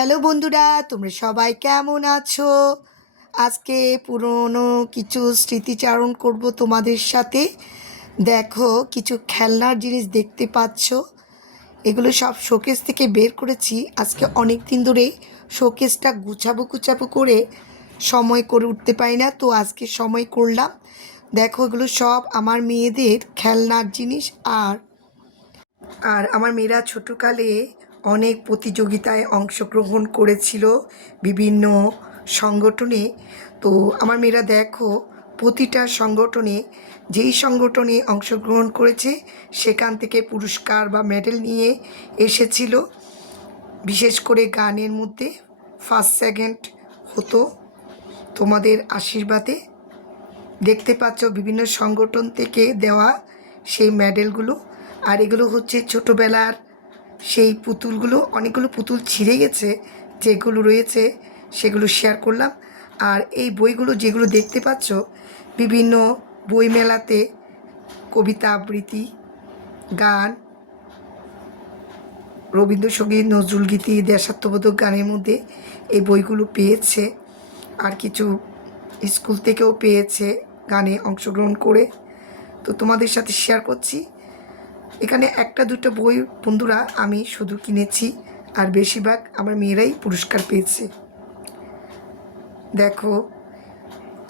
Hello বন্ধুরা, তোমরা সবাই কেমন আছো? আজকে পুরনো কিছু স্মৃতিচারণ করব তোমাদের সাথে। দেখো, কিছু খেলনার জিনিস দেখতে পাচ্ছ। এগুলো সব শোকেস থেকে বের করেছি। আজকে অনেক দিন ধরে শোকেসটা গুছাবো গুছাবো করে সময় করে উঠতে পারি না, তো আজকে সময় করলাম। দেখো, এগুলো সব আমার মেয়েদের খেলনার জিনিস। আর আর আমার মেয়েরা ছোটোকালে অনেক প্রতিযোগিতায় অংশগ্রহণ করেছিল বিভিন্ন সংগঠনে। তো আমার মেয়েরা দেখো, প্রতিটা সংগঠনে যেই সংগঠনে অংশগ্রহণ করেছে সেখান থেকে পুরস্কার বা মেডেল নিয়ে এসেছিল। বিশেষ করে গানের মধ্যে ফার্স্ট সেকেন্ড হতো তোমাদের আশীর্বাদে। দেখতে পাচ্ছ বিভিন্ন সংগঠন থেকে দেওয়া সেই মেডেলগুলো। আর এগুলো হচ্ছে ছোটোবেলার সেই পুতুলগুলো। অনেকগুলো পুতুল ছিঁড়ে গেছে, যেগুলো রয়েছে সেগুলো শেয়ার করলাম। আর এই বইগুলো যেগুলো দেখতে পাচ্ছ, বিভিন্ন বইমেলাতে কবিতা আবৃত্তি, গান, রবীন্দ্রসঙ্গীত, নজরুলগীতি, দেশাত্মবোধক গানের মধ্যে এই বইগুলো পেয়েছে। আর কিছু স্কুল থেকেও পেয়েছে গানে অংশগ্রহণ করে। তো তোমাদের সাথে শেয়ার করছি। এখানে একটা দুটো বই বন্ধুরা আমি শুধু কিনেছি, আর বেশিরভাগ আমার মেয়েরাই পুরস্কার পেয়েছে। দেখো,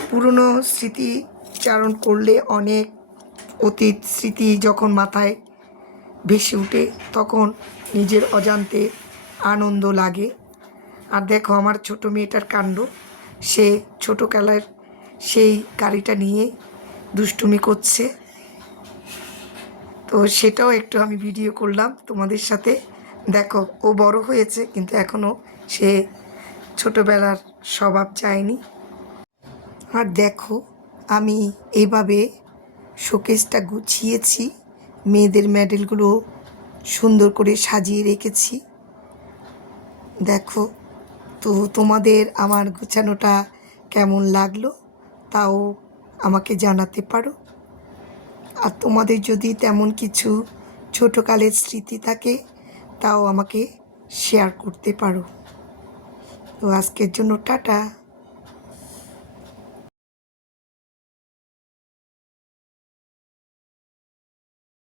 পুরনো স্মৃতিচারণ করলে অনেক অতীত স্মৃতি যখন মাথায় ভেসে ওঠে তখন নিজের অজান্তে আনন্দ লাগে। আর দেখো, আমার ছোট মেয়েটার কাণ্ড। সে ছোটোবেলার সেই গাড়িটা নিয়ে দুষ্টুমি করছে, তো সেটাও একটু আমি ভিডিও করলাম তোমাদের সাথে। দেখো, ও বড় হয়েছে কিন্তু এখনও সে ছোটোবেলার স্বভাব যায়নি। আর দেখো, আমি এইভাবে শোকেসটা গুছিয়েছি, মেয়েদের মেডেলগুলো সুন্দর করে সাজিয়ে রেখেছি। দেখো, তো তোমাদের আমার গুছানোটা কেমন লাগলো তাও আমাকে জানাতে পারো। আর তোমাদের যদি তেমন কিছু ছোটোকালের স্মৃতি থাকে তাও আমাকে শেয়ার করতে পারো। তো আজকের জন্য টাটা।